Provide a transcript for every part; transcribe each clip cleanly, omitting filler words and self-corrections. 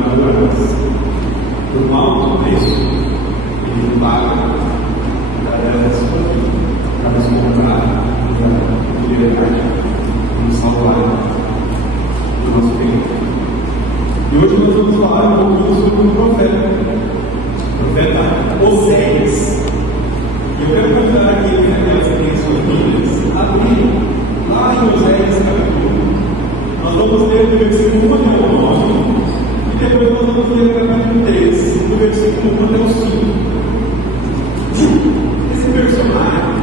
moradas. Por um alto preço, ele paga através da sua vida para nos comprar a liberdade, nos salvar do nosso peito. E hoje nós vamos falar um pouquinho sobre um profeta, o profeta Oséias. E eu quero convidar aqui aquelas que têm suas Bíblias, abrir lá em Oséias capítulo 1. Nós vamos ler do versículo 1 até o 9, e depois nós vamos ler o capítulo 3, do versículo 1 até o 5. Esse personagem,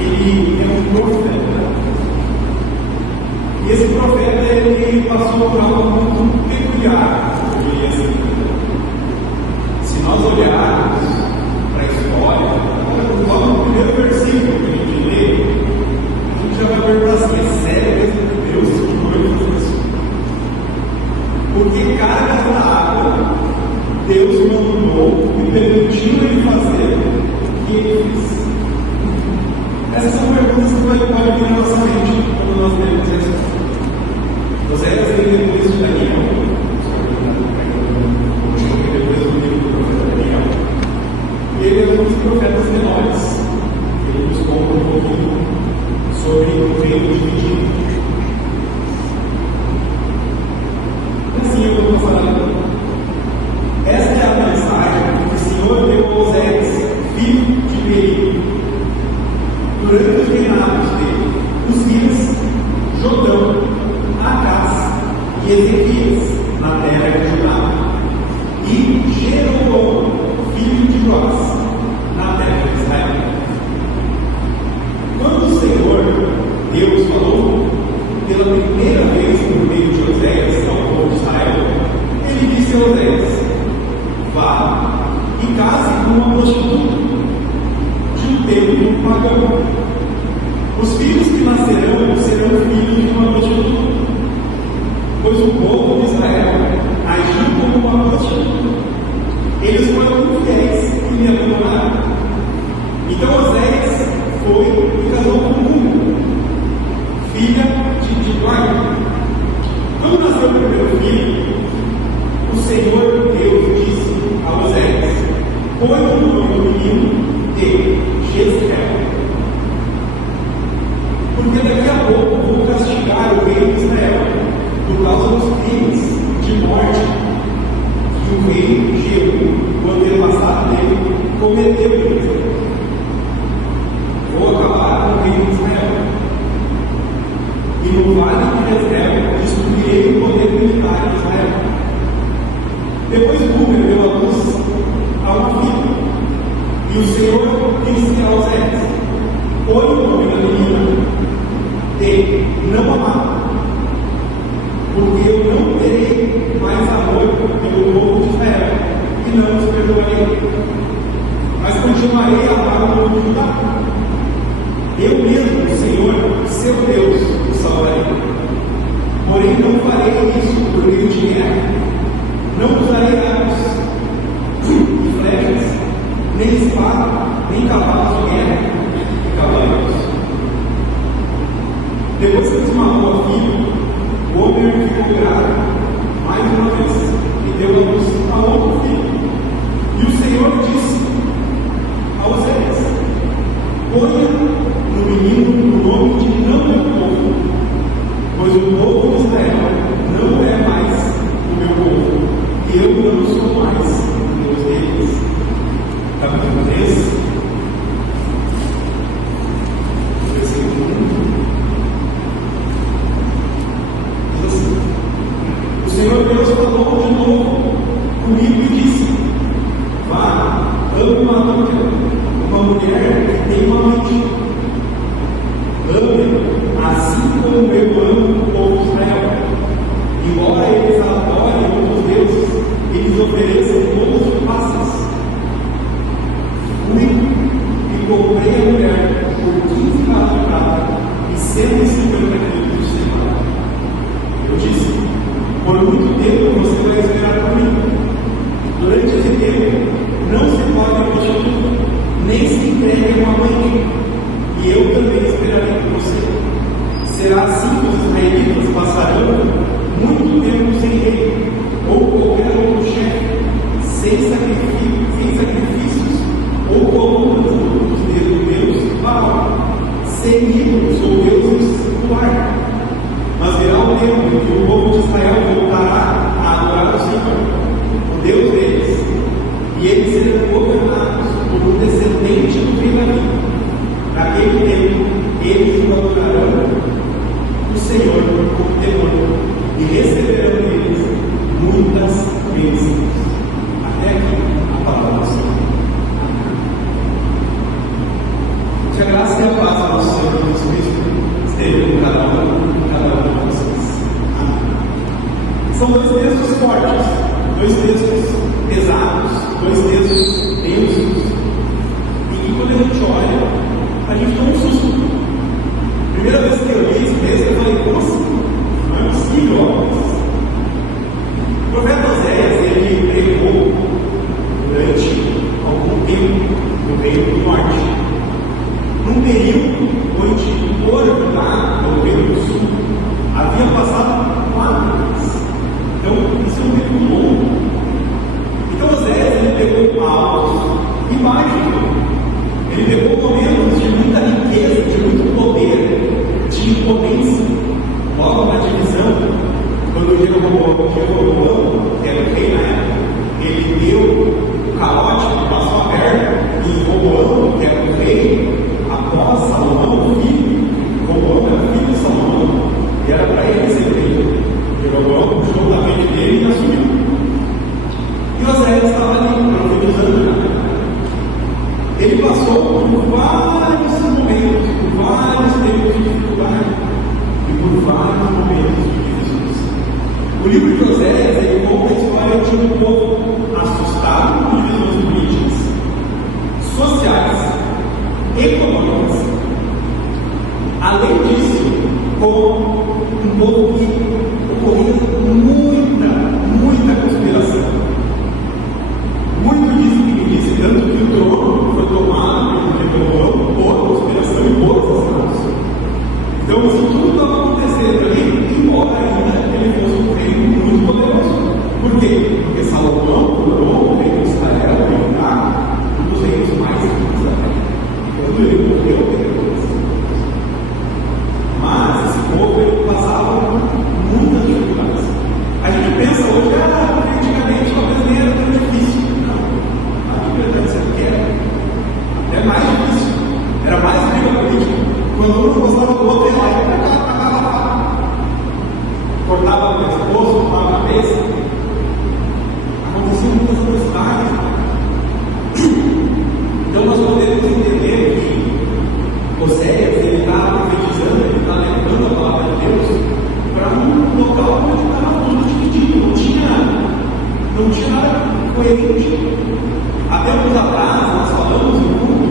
ele é um profeta. E esse profeta, ele passou por algo muito peculiar, eu diria assim. Se nós olharmos para a história, logo no primeiro versículo que a gente lê, a gente já vai perguntar assim: é sério mesmo que Deus foi fazer isso? Porque cargas da água, Deus mandou e permitiu ele fazer o que ele fez. Essas são perguntas que podem vir na nossa mente quando nós lemos a história. Oséias vem depois de Daniel, depois do livro do profeta Daniel. E ele é um dos profetas menores. Ele nos conta um pouquinho sobre o reino dividido. E assim eu vou passar. Esta é a mensagem que o Senhor deu a Oséias, filho de Beri, durante os reinados dele, os filhos Jotão, Acás e Ezequias, na terra de Judá, e Jeroboão, filho de Joás, na terra de Israel. Quando o Senhor, Deus, falou pela primeira vez por meio de Oséias ao povo de Israel, ele disse a Oséias: vá e case com uma prostituta de um templo pagão. Os filhos que nascerão serão filhos de uma prostituta, pois o povo de Israel agiu como uma prostituta. Eles foram infiéis e me abandonaram. Então Oséias foi e casou com Uma, filha de Diblaim. Quando nasceu o primeiro filho, o Senhor Deus disse a Oséias: põe o nome do menino de Jezreel, porque daqui a pouco vou castigar o rei de Israel por causa dos crimes de morte que o rei Jeú, o antepassado dele, cometeu em Israel. Vou acabar com o rei de Israel. E no vale de Jezreel destruirei o poder militar de Israel. Depois Uma deu a luz a uma filha. E o Senhor disse a Oséias: põe o nome da menina de não amar, porque eu não terei mais amor pelo povo de Israel e não os perdoarei, mas continuarei a amar o povo de Judá. Eu mesmo, o Senhor, seu Deus, o salvarei. Porém, não farei isso por meio de guerra. Não usarei arcos e flechas, nem espada, nem cavalos de guerra e cavaleiros. Depois que desmamou a filha, o homem ficou grave mais uma vez e deu a luz a outro filho. E o Senhor disse a Oséias: ponha no menino o nome de não meu povo, pois o povo de Israel não é mais o meu povo, e eu não sou mais o Deus deles. Capítulo 3, versículo 1. O Senhor Deus falou de novo comigo e disse: vá, ame uma adúltera, uma mulher que tem uma amante. Ame, assim como eu amo o povo de Israel. Embora eles adorem outros deuses, eles ofereçam todos os pássaros. Fui e comprei a mulher por 15 caras de prata e 150 quilos de cevada. Eu disse: por muito tempo você vai esperar por mim. Durante esse tempo, não se pode prostituta, nem se entregue a uma mãe, e eu também esperarei por você. Será assim que os israelitas passarão muito tempo sem rei, ou qualquer tempo em que o povo de Israel voltará a adorar o Senhor, o Deus deles, e eles serão governados por um descendente do rei Davi. Naquele tempo, eles o adorarão o Senhor com temor e receberão deles muitas bênçãos. Até aqui a palavra do Senhor. Que a graça e a paz do nosso Senhor Jesus Cristo estejam com cada um de vocês. Amém. São dois textos fortes, dois textos pesados, dois textos densos, e que quando a gente olha, a gente toma um susto. Primeira vez que eu li esse texto, eu falei, como assim? Não é possível, ó. O profeta Oséias, ele pregou durante algum tempo no Reino do Norte, num período onde por lá no Reino do Sul havia passado 4 anos. Então, isso é um tempo longo. Então, Oséias, ele pegou altos e baixos. Ele pegou momentos de muita riqueza, de muito poder, de imponência. Logo na divisão, quando Jeroboão, que era o rei na época, ele deu o calote, passou a perna, e Roboão, que era o rei, após Salomão, o filho, Roboão era filho de Salomão, e era para ele ser rei. Jeroboão puxou da frente dele e assumiu. E Oséias estava ali, profetizando. Ele passou por vários momentos, por vários tempos de dificuldade e por vários momentos de divisões. O livro de Oséias, ele conta a história de um povo assustado com divisões políticas, sociais, econômicas. Além disso, com um povo que ocorria muita conspiração. Muito disso que me disse, tanto que o trono foi tomado pelo Jeroboão por conspiração e por assassinatos. Então, isso tudo estava acontecendo ali, embora ainda ele fosse um reino muito poderoso. Por quê? Porque Salomão coroou o reino de Israel, um dos reinos mais ricos da terra. Quando ele morreu, ele foi. Mas esse povo ele passava por muitas dificuldades. A gente pensa hoje, antigamente talvez nem era tão difícil. Não. A liberdade você quer. É mais difícil. Era mais briga política. Quando um gostava do outro, ele ia cortava o pescoço, cortava a cabeça. Aconteciam muitas atrocidades. Então nós podemos entender que Oséias, ele está profetizando, ele está levando a palavra de Deus para um local onde estava tudo dividido, não tinha nada coerente. Há tempos atrás nós falamos muito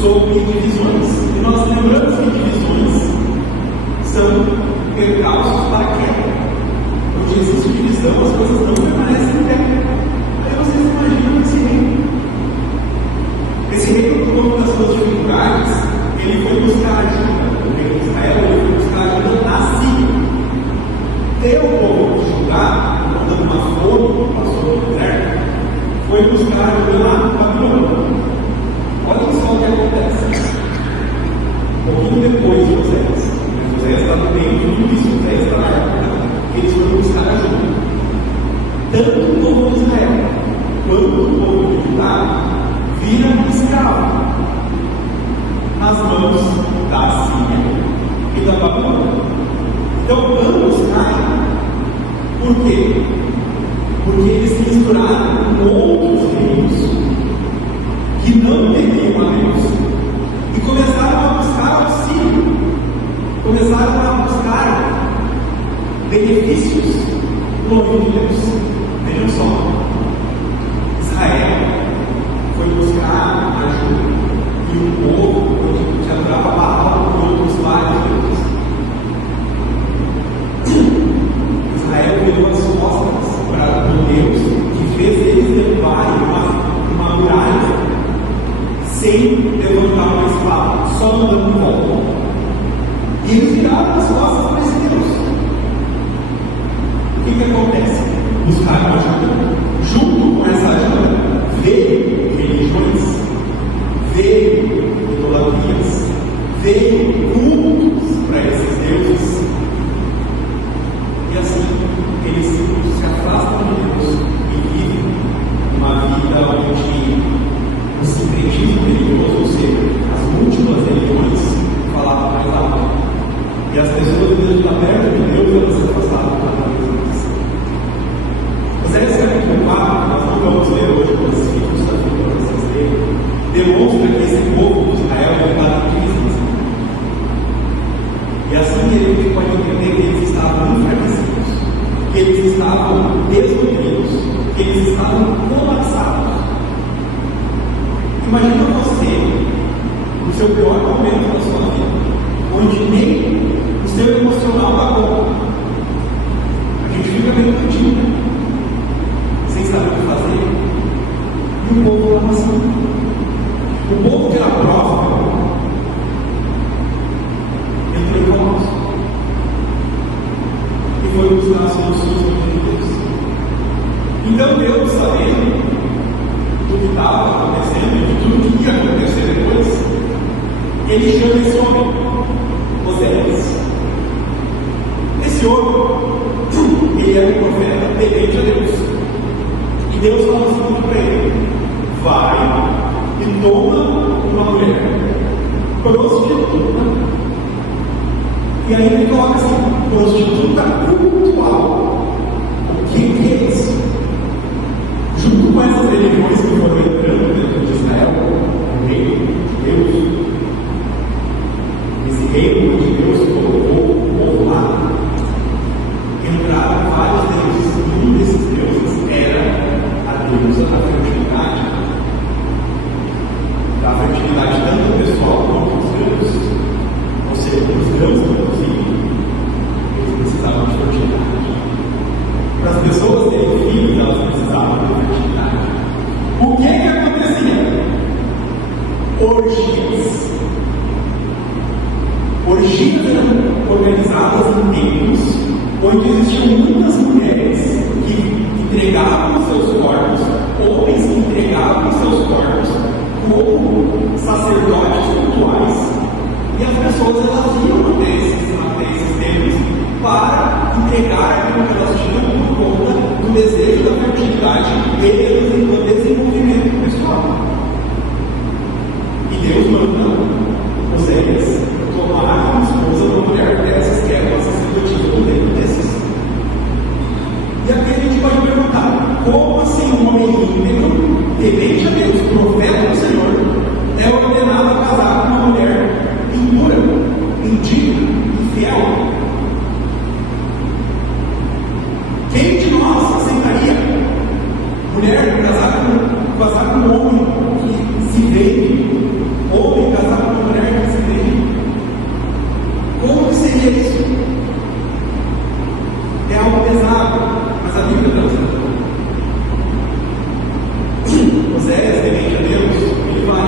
sobre divisões, e nós lembramos que divisões são percalços para a queda. Onde existe divisão, as coisas não permanecem em pé. Aí vocês imaginam esse reino, por conta das suas dificuldades, ele foi buscar ajuda. O reino de Israel, ele foi buscar ajuda na Síria. Tem o povo de Judá, quando uma fome passou no deserto, foi buscar ajuda lá no Babilônia. Olha só o que acontece. Um pouquinho depois de Oséias. Oséias está no meio de tudo isso. Oséias está na época que eles foram buscar ajuda. Tanto o povo de Israel quanto o povo de Judá viram escravo nas mãos da Síria e da Babilônia. Então ambos caem. Por quê? Porque eles se misturaram com outros reinos que não temiam a Deus e começaram a buscar auxílio, começaram a buscar benefícios longe de Deus. Vejam só, Israel foi buscar ajuda e um povo que adorava Baal e outros vários deuses. Israel virou as costas para o Deus que fez eles derrubarem uma muralha sem levantar uma espada, só dando volta. E eles viraram as costas para esse Deus. O que acontece? Buscaram ajuda. Junto com essa ajuda, veio religiões, veio idolatrias, veio cultos para esses deuses. que eles estavam desnutridos, que eles estavam colapsados. Imagina você, no seu pior momento da sua vida, onde nem o seu emocional está bom. A gente fica meio perdido, sem saber o que fazer. E o povo lá assim. O povo que era próspero entrou em colapso e foi buscar soluções de Deus. Então Deus, sabendo do que estava acontecendo e de tudo que ia acontecer depois, ele chama esse homem, Oséias. Esse homem, ele era um profeta temente a Deus. E Deus fala assim para ele: vai e toma uma mulher prostituta. E aí ele coloca assim: prostituta cultual. O que é isso? Junto com essas religiões que foram entrando dentro de Israel, o reino de Deus, esse reino de Deus colocou o povo lá, entraram vários deuses. E um desses deuses era a deusa da fertilidade. Da fertilidade tanto pessoal quanto os grãos. Ou seja, os grãos, inclusive, eles precisavam de fertilidade. Para as pessoas terem filhos, elas precisavam de fertilidade. O que acontecia? Orgias. Orgias eram organizadas em templos onde existiam muitas mulheres que entregavam seus corpos, homens que entregavam seus corpos como sacerdotes cultuais. E as pessoas elas iam até esses templos para entregar aquilo que elas tinham por conta do desejo da fertilidade e do desenvolvimento pessoal. E Deus mandou Oséias tomar como esposa uma mulher dessas, que era uma sacerdotisa do tempo desses. E aqui a gente pode perguntar: como assim um homem íntegro, temente a Deus, profeta do Senhor, é ordenado a casar com uma mulher impura, indigna, infiel? Quem de nós aceitaria mulher casar com um homem que se vende, homem casar com uma mulher que se vende? Como que seria isso? É algo pesado, mas a Bíblia não usa. Oséias, temente a Deus, ele vai.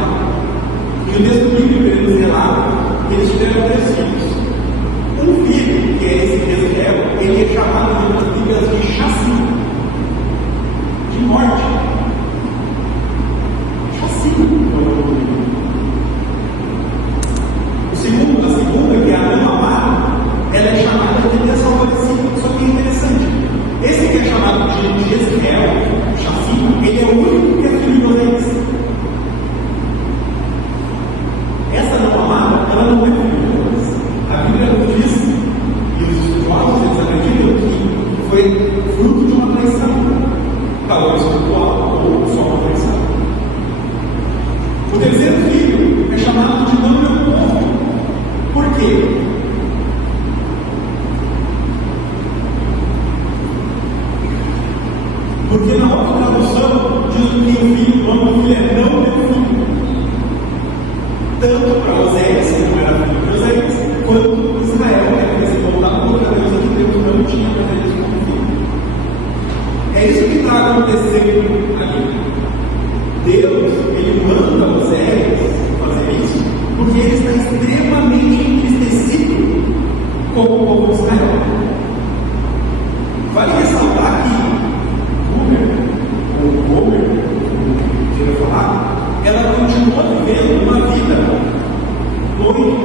E o texto bíblico ele nos relata que eles tiveram 3 filhos. Um filho, que é esse Jezreel, ele é chamado nas Bíblias de chassi, de morte. Chassi. A segunda, que é a não amada, ela é chamada de desfavorecida. Só que é interessante, esse que é chamado de Jezreel, chassi, ele é o único que é filho de Oséias. Essa não amada, ela não é filho de Oséias. A Bíblia nos diz, e os estudiosos eles acreditam que foi fruto de uma traição, talvez espiritual ou só uma traição. O terceiro filho é chamado de não meu povo. Por quê? Porque na outra tradução diz que o filho, o nome do filho é não meu filho. Tanto para Oséias, que não era filho de Oséias, quanto Israel, que é esse voltar contra Deus, que Deus não tinha para eles como filho. É isso que está acontecendo aqui. Deus, ele manda Oséias fazer isso, porque ele está extremamente entristecido com o povo de Israel. Vale ressaltar que Gomer, como eu queria falar, ela continua vivendo uma vida noiva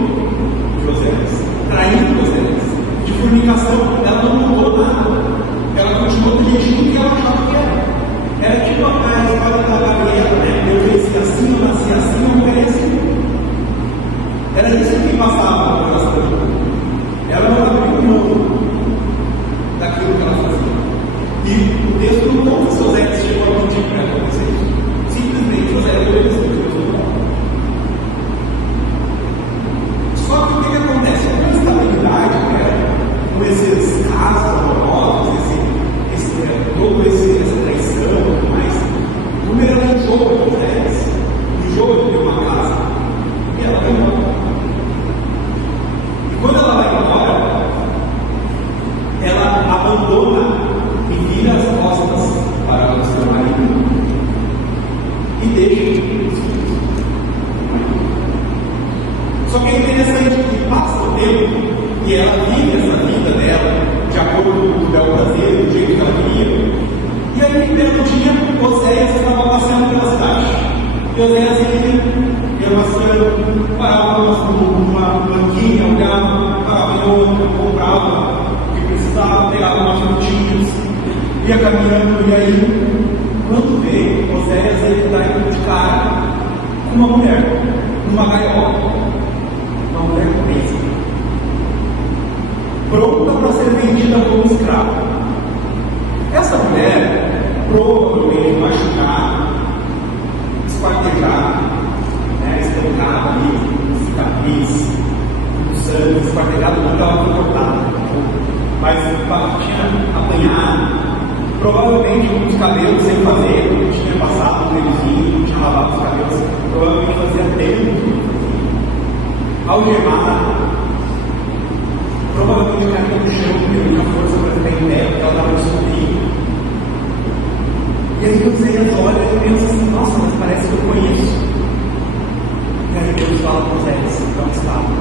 de Oséias, traindo Oséias, de fornicação. Ela não mudou nada. Ela continuou do jeitinho que ela achava que era. Era tipo a história da Gabriela, né? Eu cresci assim, eu nasci assim, eu morri assim. Era isso que passava no coração dela. Ela não abriu mão daquilo que ela fazia. E o texto não conta se Oséias chegou a pedir para ela acontecer isso. Simplesmente Oséias obedeceu o que Deus falou. Só que o que acontece? Com a estabilidade, com esses casos amorosos, esse abandona e vira as costas para o seu marido e deixa os filhos. Só que é interessante que passa o tempo e ela vive essa vida dela de acordo com o bel prazer, do jeito que ela queria. E aí, um belo dia, Oséias estava passeando pela cidade. E Oséias ia passeando, parava numa banquinha, olhava, parava em outra, comprava o que precisava, pegava umas frutinhas, ia caminhando, e aí, quando vê, Oséias está indo de cara com uma mulher, numa gaiola, uma mulher presa, pronta para ser vendida como escrava. Essa mulher, provavelmente machucada, esquartejada, estancada ali, cicatriz, com sangue, esquartejada porque ela foi cortada, mas tinha apanhado, provavelmente com os cabelos sem fazer, não tinha passado um treinozinho, não tinha lavado os cabelos, provavelmente fazia tempo, algemada, provavelmente caiu no chão, porque não tinha força para ficar em pé, porque ela estava descobrindo. E aí Oséias olha e pensa assim, nossa, mas parece que eu conheço. E aí Deus fala para Oséias, onde estava?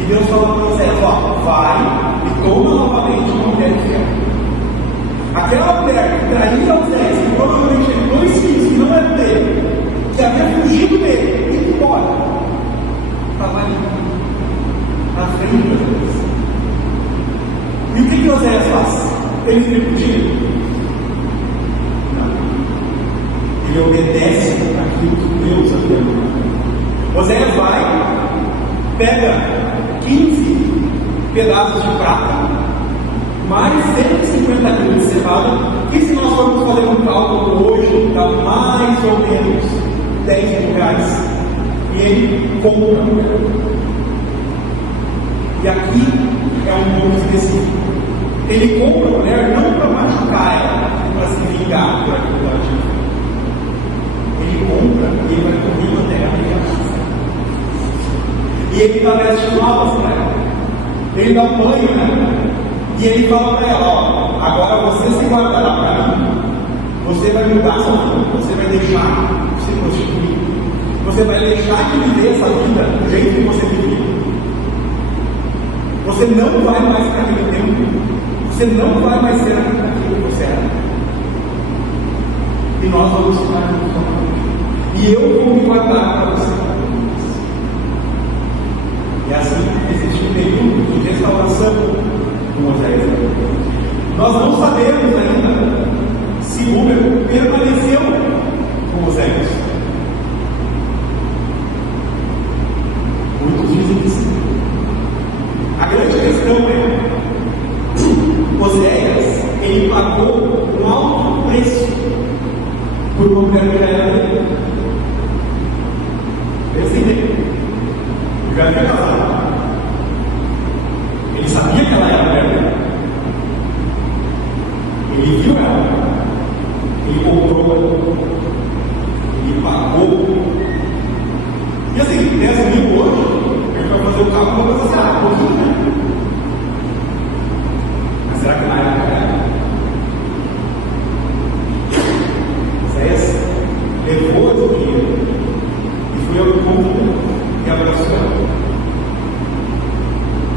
E Deus fala para Oséias, vai e toma novamente uma mulher fiel. Aquela mulher que traía Oséias, que provavelmente teve 2 filhos, que não era dele, que havia fugido dele, e embora, estava ali, na frente de Deus. E o que Oséias faz? Ele repudia? Ele obedece aquilo que Deus ordenou. Oséias vai, pega 15 pedaços de prata, mais 150 quilos de cevada, e se nós formos fazer um cálculo hoje, dá mais ou menos 10 mil reais. E ele compra a mulher. E aqui é um ponto específico. Ele compra a mulher não para machucar ela, para se vingar por aquilo que ela tinha. Ele compra e ele vai comigo até a minha casa. E ele dá vestes novas para ela. Ele dá um banho nela. E ele fala para ela, agora você se guardará para mim. Você vai mudar sua vida. Você vai deixar de se prostituir. Você vai deixar de viver essa vida do jeito que você vivia. Você não vai mais para aquele tempo. Você não vai mais ser aquilo que você era. E nós vamos ficar juntos. E eu vou me guardar para você. E assim existe um período de restauração com Oséias. Nós não sabemos ainda se Rúben permaneceu com Oséias. Muitos dizem que sim. A grande questão é Oséias, ele pagou um alto preço por uma mulher que já era dele. Ele já havia casado. Ele sabia que ela era mulher dele. Ele viu ela. Ele comprou. Ele pagou. E assim, 10 mil hoje, ele vai fazer o cálculo e vai fazer um pouquinho, né? Mas será que na época era? Oséias levou esse dinheiro e foi ao encontro e abraçou ela.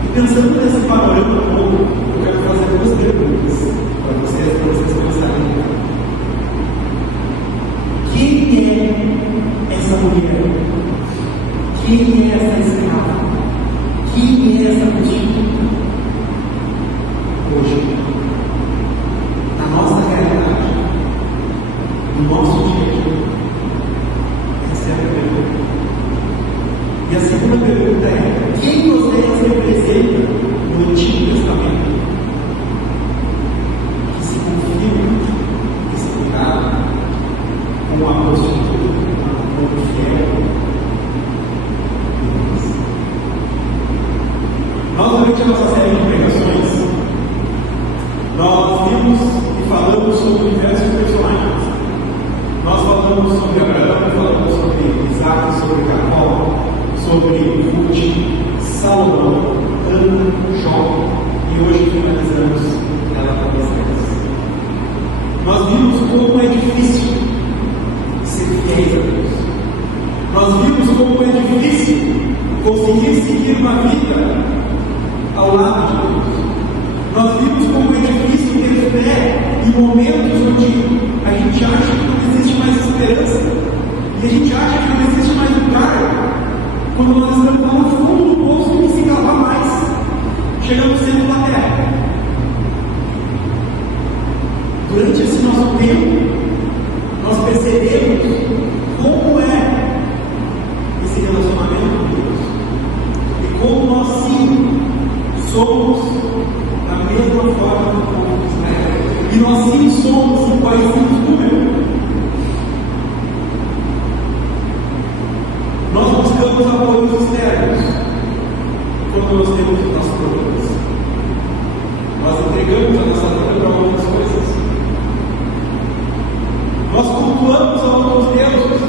E pensando nesse panorama todo, eu quero fazer 2 perguntas para vocês pensarem. Quem é essa mulher? Quem é essa escrava? Quem é essa prostituta? Hoje, na nossa realidade, no nosso dia a dia, essa é a pergunta. E a segunda pergunta é: quem Oséias representa no Antigo Testamento? Que se confirma, que se cuidava com a prostituta, com o fiel. Nós, durante a nossa série de pregações, nós vimos e falamos sobre diversos personagens. Nós falamos sobre Abraão, falamos sobre Isaac, sobre Jacó, sobre Ruth, Salomão, Ana, Jó, e hoje finalizamos ela com difícil ser fiéis a Deus. Nós vimos como é difícil conseguir seguir uma vida ao lado de Deus. Nós vimos como é difícil ter fé em momentos onde a gente acha que não existe mais esperança, e a gente acha que não existe mais lugar, quando nós estamos lá no fundo do poço e se cavar mais, chegando no centro da terra. Durante esse nosso tempo, nós percebemos como é esse relacionamento com Deus, e como nós sim somos da mesma forma do povo de Israel, e nós sim somos iguais em número. Nós buscamos apoios externos quando nós temos os nossos problemas. Nós entregamos a nossa vida para outras coisas. Nós cultuamos a outros deuses.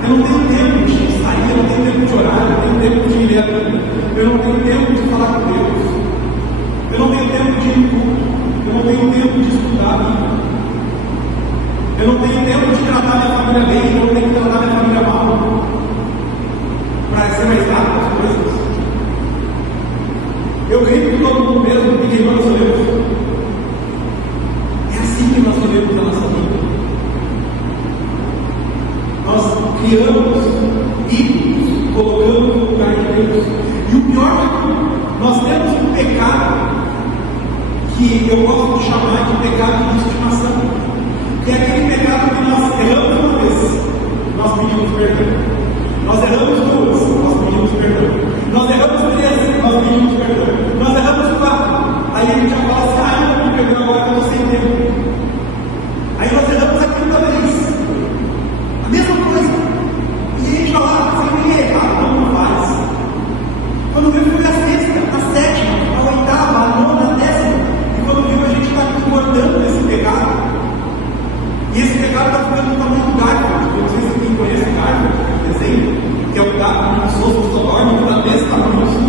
Eu não tenho tempo de sair, eu não tenho tempo de orar, eu não tenho tempo de ler a Bíblia, eu não tenho tempo de falar com Deus, eu não tenho tempo de ir em culto, eu não tenho tempo de estudar a Bíblia, eu não tenho tempo de tratar minha família bem, eu não tenho que tratar minha família mal, para ser mais rápido as coisas. Eu rio de todo mundo mesmo, porque quem nós sabemos. É assim que nós vivemos a nossa vida. Nós criamos ídolos, colocamos no lugar de Deus. E o pior é que nós temos um pecado que eu gosto de chamar de pecado de estimação, que é aquele pecado que nós erramos uma vez, nós pedimos perdão. Nós erramos duas, nós pedimos perdão. Nós erramos três, nós pedimos perdão. Nós erramos quatro, aí a gente já fala assim, eu não me perdão agora que eu estou sem tempo. Aí nós erramos a quinta vez, a mesma coisa. E a gente fala, sem ninguém errar, não faz. Quando viu, foi a sexta, a sétima, a oitava, a nona, a décima. E quando viu, a gente está concordando nesse pecado. E esse pecado está ficando no tamanho do Garfield. Eu não sei se quem conhece Garfield, o desenho, que é o gato que solta o solar, que está desse tamanho assim.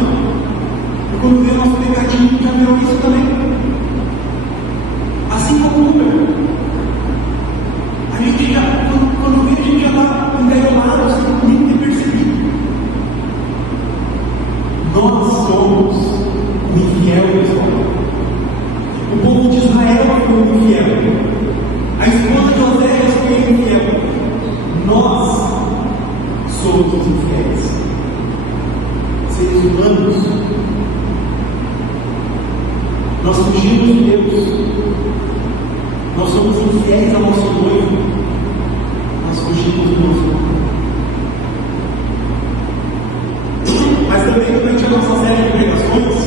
E quando vê o nosso pecadinho, já viu isso também. Assim como o Uber. A gente já, quando vê, a gente já está engaionado, sem nem ter percebido. Nós somos o infiel de Israel. O povo de Israel foi o infiel. A esposa de Oséias foi infiel. Nós somos os infiéis. Seres humanos. Nós fugimos de Deus. Nós somos infiéis ao nosso noivo. Nós fugimos do nosso noivo. Mas também durante a nossa série de pregações,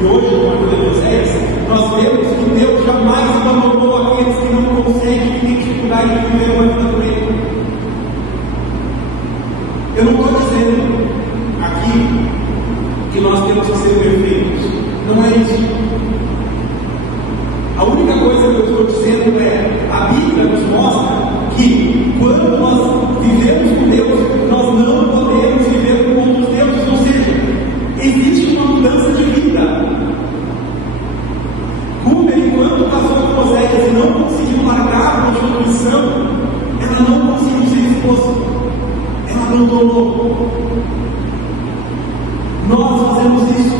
e hoje no Marco de Oséias, nós vemos que Deus jamais abandonou aqueles que não conseguem, que têm dificuldade de viver uma vida com Ele. Eu não estou dizendo aqui que nós temos que ser perfeitos. Não é isso. A única coisa que eu estou dizendo é, a Bíblia nos mostra que quando nós vivemos com Deus, nós não podemos viver com outros deuses. Ou seja, existe uma mudança de vida. Enquanto casou com Oséias e não conseguiu largar a constituição, ela não conseguiu ser esposa. Ela abandonou. Nós fazemos isso.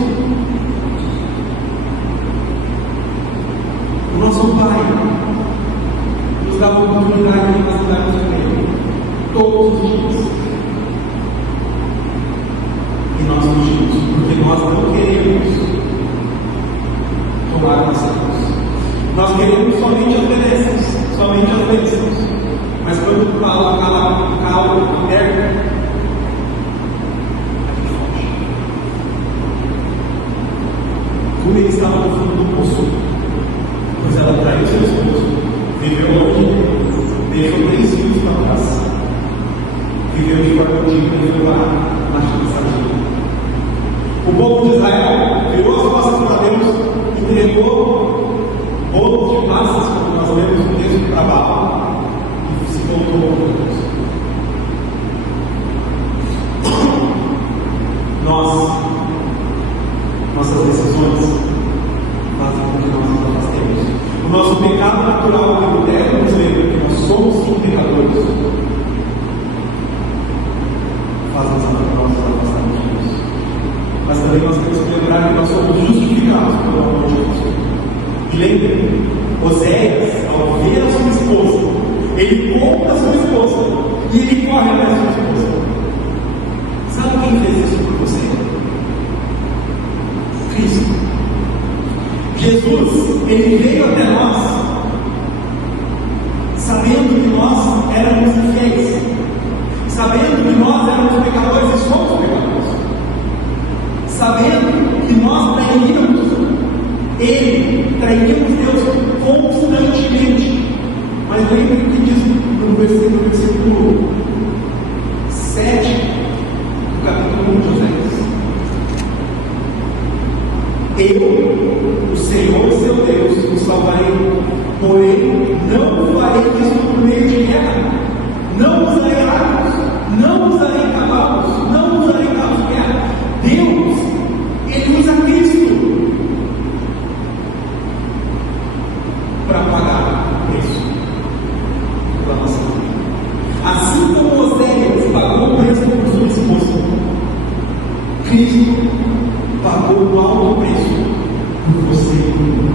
O nosso Pai nos dá a oportunidade de nós andarmos com Ele todos os dias. E nós fugimos, porque nós não queremos tomar a nossa cruz. Nós queremos somente as bênçãos, somente as bênçãos. Mas quando o calo aperta, a gente foge. Como ele estava no fundo do poço, pois ela traiu seu esposo, viveu longe, deixou 3 filhos para trás, viveu de forma digna e foi lá na chançadinha. O povo de Israel virou as costas para Deus, entregou bolos de massas, como nós lemos no texto de Baal, e se voltou para Deus. Nossas decisões fazem com que nós nos afastemos. O nosso pecado natural que o faz-nos afastarmos de Deus. Mas também nós temos que lembrar que nós somos justificados pelo amor de Deus. E lembre, Oséias, ao ver a sua esposa, ele compra a sua esposa e ele corre atrás da sua esposa. Sabe quem fez isso por você? Cristo. Jesus, ele veio até nós sabendo que nós éramos infiéis, sabendo que nós éramos pecadores e somos pecadores, sabendo que nós trairíamos Ele, trairíamos Deus constantemente. Mas lembre o que diz no versículo 7 do capítulo 1 de Oséias: Eu, o Senhor seu Deus, o salvarei, porém não farei isso por meio de guerra. Não usarei armas, não usarei cavalos, não usarei carros de guerra. Deus, Ele usa Cristo para pagar o preço da nossa vida. Assim como Oséias pagou o preço por sua esposa, Cristo pagou o alto preço por você e por mim.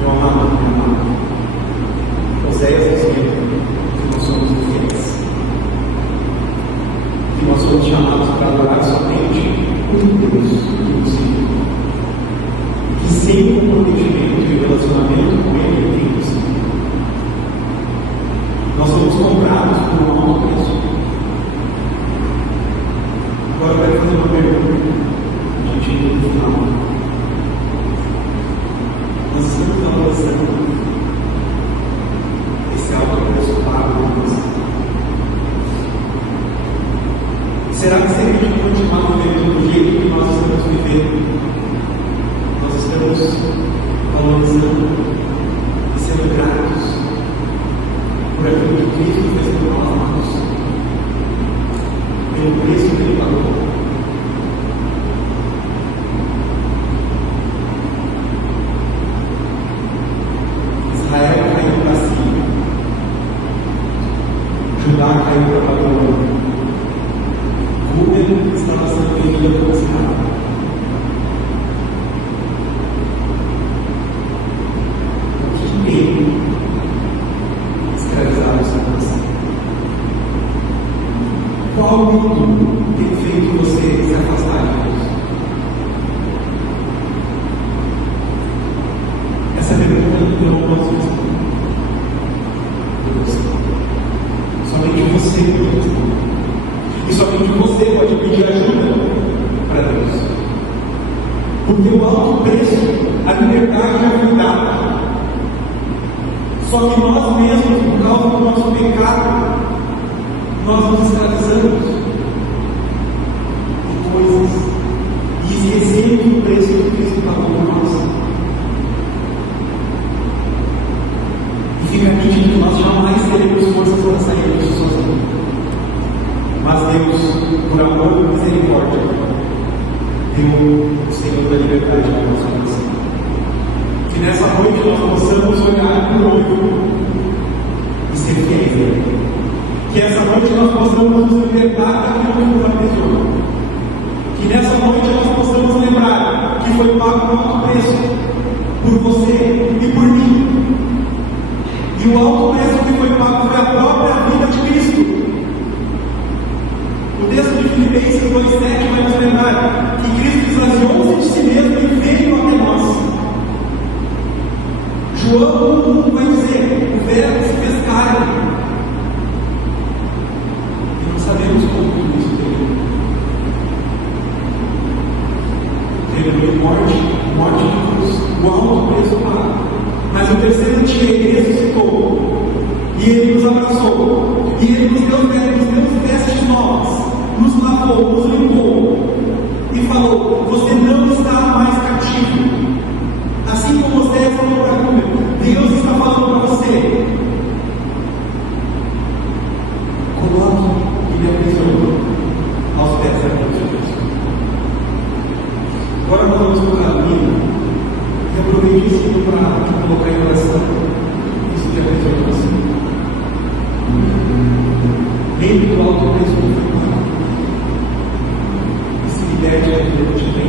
Meu amado, minha amada, Oséias dizia que nós somos infiéis, que nós somos chamados para adorar somente um Deus impossível, que sem comprometimento e relacionamento com Ele é impossível. Nós somos comprados por um alto preço. Agora eu quero fazer uma pergunta, a gente indo no final. Nós estamos valorizando esse alto preço pago por você. Será que se a gente continuar vivendo do jeito que nós estamos vivendo, nós estamos valorizando e sendo gratos por aquilo que Cristo fez por nós, amados, pelo preço que Ele pagou? Israel caiu para Síria, Judá caiu para Babilônia, Rúben estava sendo vendido como escravo. O que ele escravizava o seu coração? Qual mundo tem feito você se afastar de Deus? Essa pergunta eu não posso responder. Somente você pode responder. E somente você pode pedir ajuda para Deus. Porque o alto preço, a liberdade já foi dada. Só que nós mesmos, por causa do nosso pecado, nós nos escravizamos de coisas e esquecemos o preço que Cristo pagou por nós. E fica nítido que nós jamais teremos forças para sair disso sozinhos. Mas Deus, por amor e misericórdia, deu o Senhor da liberdade para nossa coração. Que nessa noite nós possamos olhar para o noivo e ser fiéis a Ele. Que essa noite nós possamos nos libertar daquilo que nos aprisiona. Que nessa noite nós possamos lembrar que foi pago um alto preço por você e por mim. E o alto preço que foi pago foi a própria vida de Cristo. O texto de Filipenses 2,7 vai nos lembrar que Cristo esvaziou-se de si mesmo e veio até nós. João 1 vai dizer: o Verbo se fez carne. E não sabemos como tudo isso teve morte de cruz, o alto preço pago. Mas no terceiro dia Ele ressuscitou, e Ele nos abraçou, e Ele nos deu vestes novas, nos lavou, nos limpou, e falou: você não está mais cativo. Assim como você falou para Rúben, Deus está falando para você: coloque o que lhe aprisionou aos pés da cruz de Cristo. Agora nós vamos para a Bíblia, e aproveite esse 17, 18, 20,